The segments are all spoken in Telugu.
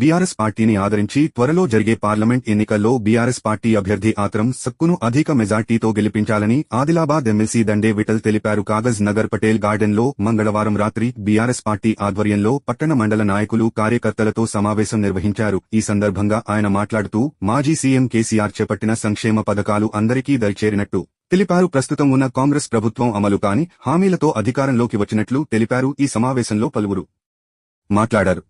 బీఆర్ఎస్ పార్టీని ఆదరించి త్వరలో జరిగే పార్లమెంట్ ఎన్నికల్లో బీఆర్ఎస్ పార్టీ అభ్యర్థి ఆత్రం సక్కును అధిక మెజార్టీతో గెలిపించాలని ఆదిలాబాద్ ఎమ్మెల్సీ దండే విఠల్ తెలిపారు. కాగజ్ నగర్ పటేల్ గార్డెన్లో మంగళవారం రాత్రి బీఆర్ఎస్ పార్టీ ఆధ్వర్యంలో పట్టణ మండల నాయకులు కార్యకర్తలతో సమావేశం నిర్వహించారు. ఈ సందర్భంగా ఆయన మాట్లాడుతూ మాజీ సీఎం కేసీఆర్ చేపట్టిన సంక్షేమ పథకాలు అందరికీ దరిచేరినట్టు తెలిపారు. ప్రస్తుతం ఉన్న కాంగ్రెస్ ప్రభుత్వం అమలు కాని హామీలతో అధికారంలోకి వచ్చినట్లు తెలిపారు. ఈ సమావేశంలో పలువురు మాట్లాడారు.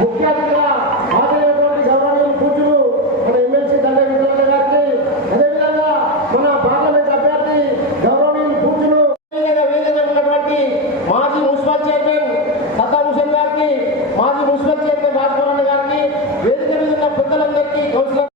ముఖ్యంగా హాజరైనటువంటి గౌరవనీయులు పూజలు మన ఎమ్మెల్సీ దండ వెంకటరమణ గారికి అదేవిధంగా మన పార్లమెంట్ అభ్యర్థి గౌరవనీయులు పూజలు వేదికగా ఉన్నటువంటి మాజీ మున్సిపల్ చైర్మన్ సద్దాం హుసేన్ గారికి మాజీ మున్సిపల్ చైర్మన్ గారికి వేదిక మీద ఉన్న పెద్దలందరికీ కౌన్సిలర్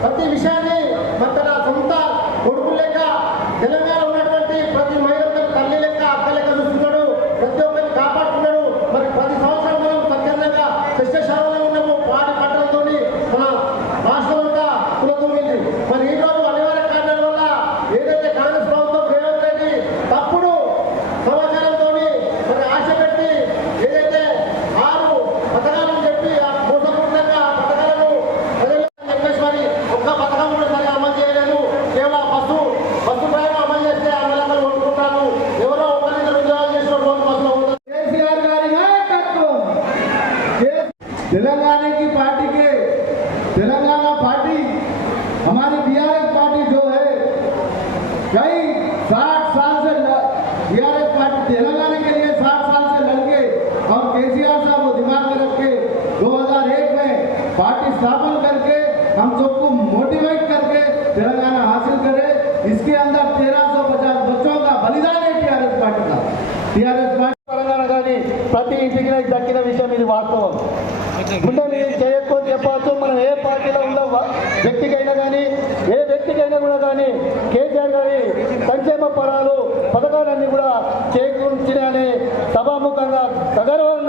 ప్రతి విషయాన్ని तेलंगाना की पार्टी के तेलंगाना पार्टी हमारी बीआरएस पार्टी जो है कई साठ साल से बीआरएस पार्टी तेलंगाना के लिए साठ साल से लड़के और केसीआर साहब को दिमाग में रख के 2001 में पार्टी स्थापन करके हम सबको मोटिवेट करके तेलंगाना हासिल करे इसके अंदर 1350 बच्चों का बलिदान है टीआरएस पार्टी का टीआरएस पार्टी తెలంగాణ కానీ ప్రతి ఇంటికి దక్కిన విషయం ఇది వాస్తవం ఉంటే మీరు చేయకపోతే చెప్పవచ్చు. మనం ఏ పార్టీలో ఉన్న వ్యక్తికైనా కానీ ఏ వ్యక్తికైనా కూడా కానీ కేసీఆర్ గారి సంక్షేమ పదాలు పథకాలన్నీ కూడా చేకూర్చినాయని సభాముఖంగా సగర్వంగా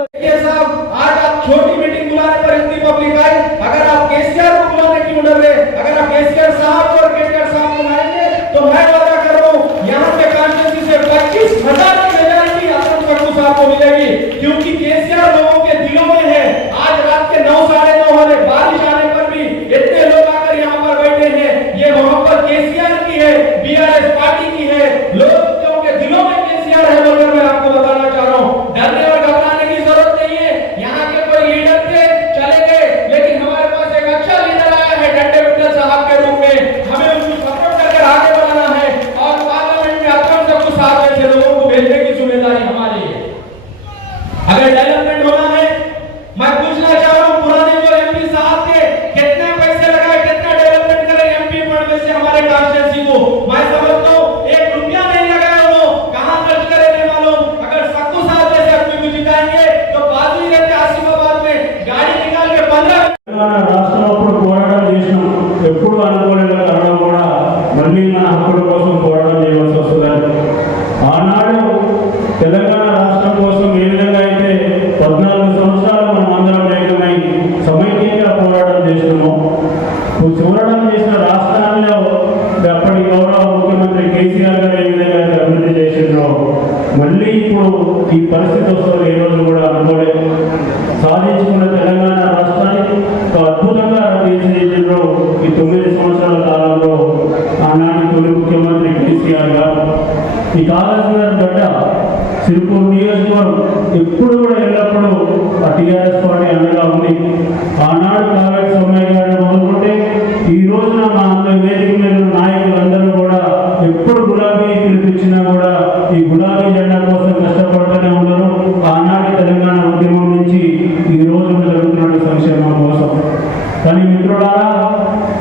కోసం పోరాటం చేయవలసి వస్తుందని. ఆనాడు తెలంగాణ రాష్ట్రం కోసం ఏ విధంగా అయితే పద్నాలుగు సంవత్సరాలు మనం అందరం ఏకమై సమైక్యంగా పోరాటం చేసినామో పోరాటం చేసిన రాష్ట్రాల్లో అప్పటి గౌరవ ముఖ్యమంత్రి కేసీఆర్ గారు ఏ విధంగా అభివృద్ధి చేసినో మళ్ళీ ఇప్పుడు ఈ పరిస్థితి వస్తుంది ఏ రోజు కూడా అనుకోలేదు. ఈ కాళేశ్వరం గడ్డ సిరిపూర్ నియోజకవర్గం ఎప్పుడు కూడా ఎల్లప్పుడూ ఆ టీఆర్ఎస్ పార్టీ అండగా ఉంది ఆనాడు కావేరి సోమయ్య గారిని మొదలుకుంటే ఈ రోజున మా అందరి వేదిక మీద నాయకులందరూ కూడా ఎప్పుడు గులాబీ పిలిపించినా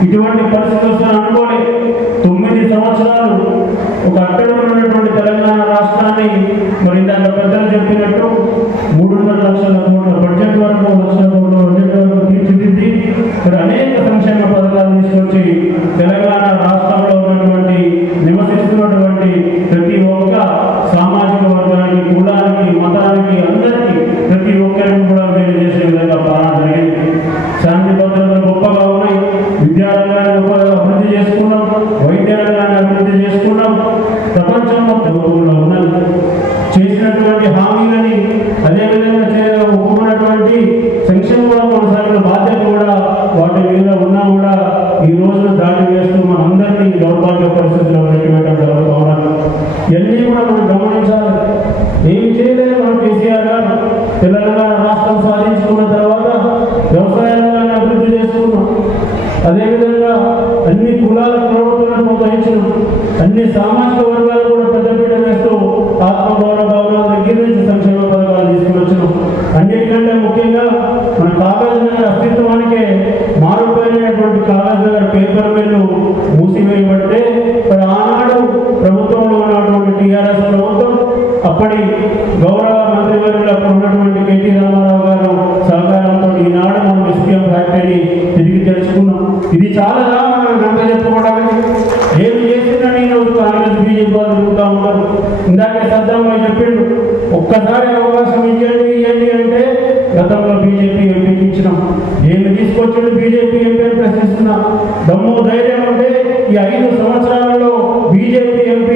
ఇటువంటి పరిస్థితి వస్తుందని అనుకోని తొమ్మిది సంవత్సరాలు ఒక అట్టడు ఉన్నటువంటి తెలంగాణ రాష్ట్రాన్ని మరి ఇందాక పెద్దలు చెప్పినట్టు మూడున్నర లక్షల కోట్ల బడ్జెట్ వరకు లక్షల మనం సాధించుకున్న తర్వాత వ్యవసాయ రంగాన్ని అభివృద్ధి చేసుకున్నాం. అదేవిధంగా అన్ని కులాల ప్రవర్తనను ప్రోత్సహించడం అన్ని సామాజిక వర్గాలు చాలదా మనం నమ్మకం చెప్పుకోవడానికి ఏం చేసినా నేను ఆయన బీజేపీ వాళ్ళు ఉంటా ఉంటారు ఇందాకే సద్దమ్మ చెప్పిండు? ఒక్కసారి అవకాశం ఇవ్వండి ఇవ్వండి అంటే గతంలో బీజేపీ ఎంపీకి ఇచ్చినాం. ఏమి తీసుకొచ్చిండు బీజేపీ ఎంపీ ప్రశ్నిస్తున్నా. దమ్ము ధైర్యం అంటే ఈ ఐదు సంవత్సరాలలో బీజేపీ ఎంపీ